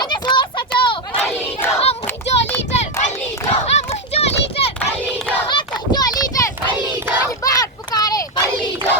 अने सो सचो पल्लीजो आ मुंहिंजो लीडर पल्लीजो आ मुंहिंजो लीडर पल्लीजो आ तुंहिंजो लीडर पल्लीजो बार पुकारे पल्लीजो